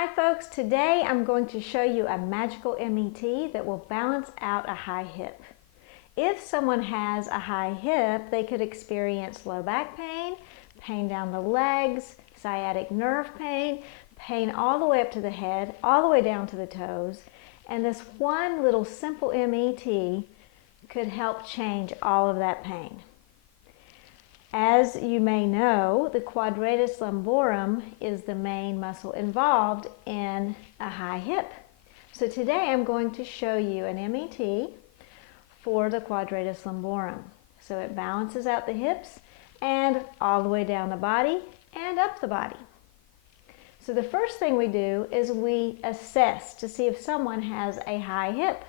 Hi folks, today I'm going to show you a magical MET that will balance out a high hip. If someone has a high hip, they could experience low back pain, pain down the legs, sciatic nerve pain, pain all the way up to the head, all the way down to the toes, and this one little simple MET could help change all of that pain. As you may know, the quadratus lumborum is the main muscle involved in a high hip. So today I'm going to show you an MET for the quadratus lumborum. So it balances out the hips and all the way down the body and up the body. So the first thing we do is we assess to see if someone has a high hip.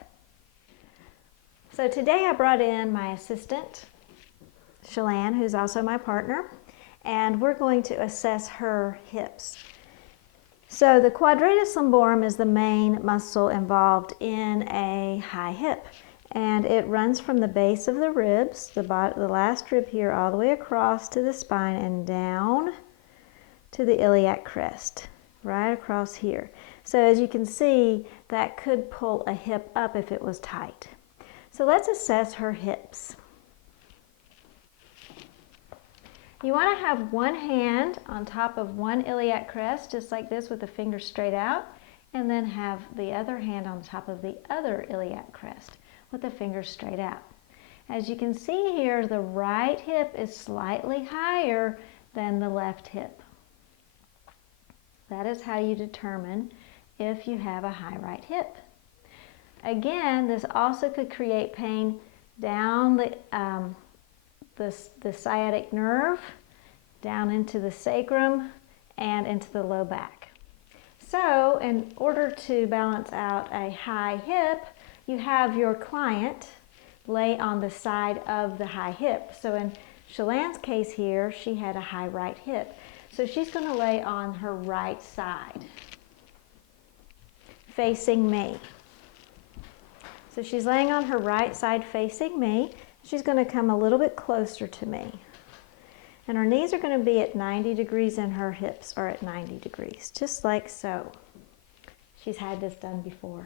So today I brought in my assistant, Shalane, who's also my partner, and we're going to assess her hips. So the quadratus lumborum is the main muscle involved in a high hip, and it runs from the base of the ribs, the last rib here, all the way across to the spine and down to the iliac crest, right across here. So as you can see, that could pull a hip up if it was tight. So let's assess her hips. You want to have one hand on top of one iliac crest, just like this, with the finger straight out, and then have the other hand on top of the other iliac crest with the finger straight out. As you can see here, the right hip is slightly higher than the left hip. That is how you determine if you have a high right hip. Again, this also could create pain down the sciatic nerve, down into the sacrum, and into the low back. So in order to balance out a high hip, you have your client lay on the side of the high hip. So in Shalane's case here, she had a high right hip. So she's going to lay on her right side, facing me. So she's laying on her right side facing me. She's going to come a little bit closer to me. And her knees are going to be at 90 degrees and her hips are at 90 degrees, just like so. She's had this done before.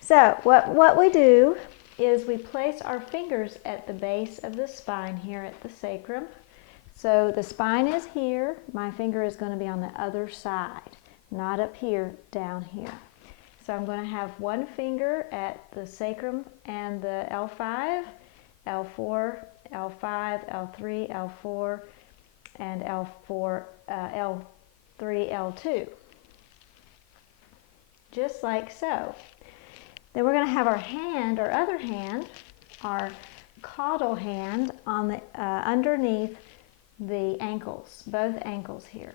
So what we do is we place our fingers at the base of the spine here at the sacrum. So the spine is here. My finger is going to be on the other side, not up here, down here. So I'm going to have one finger at the sacrum and the L5, L4, L5, L3, L4, and L4, L3, L2. Just like so. Then we're going to have our hand, our other hand, our caudal hand on the underneath the ankles, both ankles here.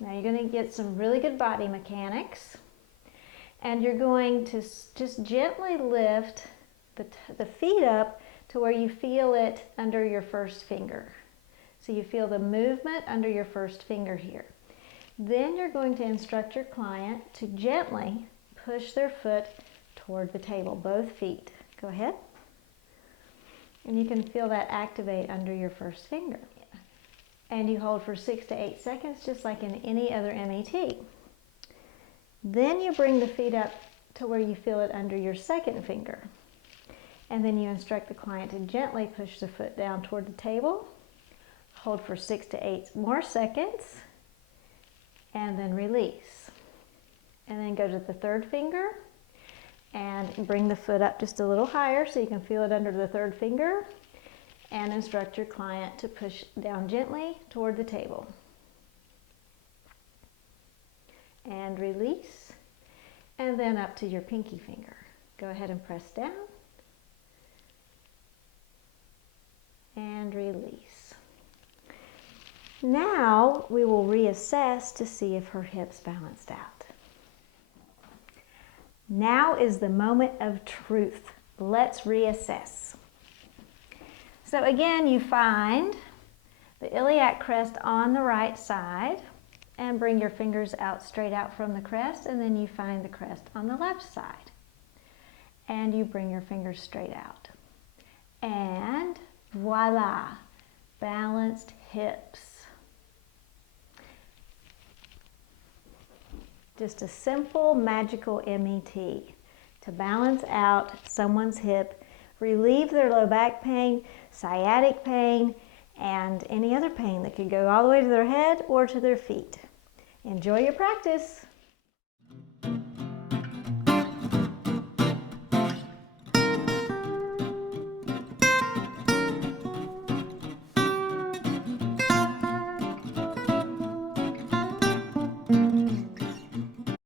Now you're going to get some really good body mechanics. And you're going to just gently lift the feet up to where you feel it under your first finger. So you feel the movement under your first finger here. Then you're going to instruct your client to gently push their foot toward the table, both feet. Go ahead. And you can feel that activate under your first finger. And you hold for 6 to 8 seconds, just like in any other MET. Then you bring the feet up to where you feel it under your second finger. And then you instruct the client to gently push the foot down toward the table. Hold for 6 to 8 more seconds. And then release. And then go to the third finger and bring the foot up just a little higher so you can feel it under the third finger. And instruct your client to push down gently toward the table. And release, and then up to your pinky finger. Go ahead and press down, and release. Now we will reassess to see if her hips balanced out. Now is the moment of truth. Let's reassess. So again, you find the iliac crest on the right side, and bring your fingers out straight out from the crest, and then you find the crest on the left side. And you bring your fingers straight out. And voila, balanced hips. Just a simple magical MET to balance out someone's hip, relieve their low back pain, sciatic pain, and any other pain that could go all the way to their head or to their feet. Enjoy your practice.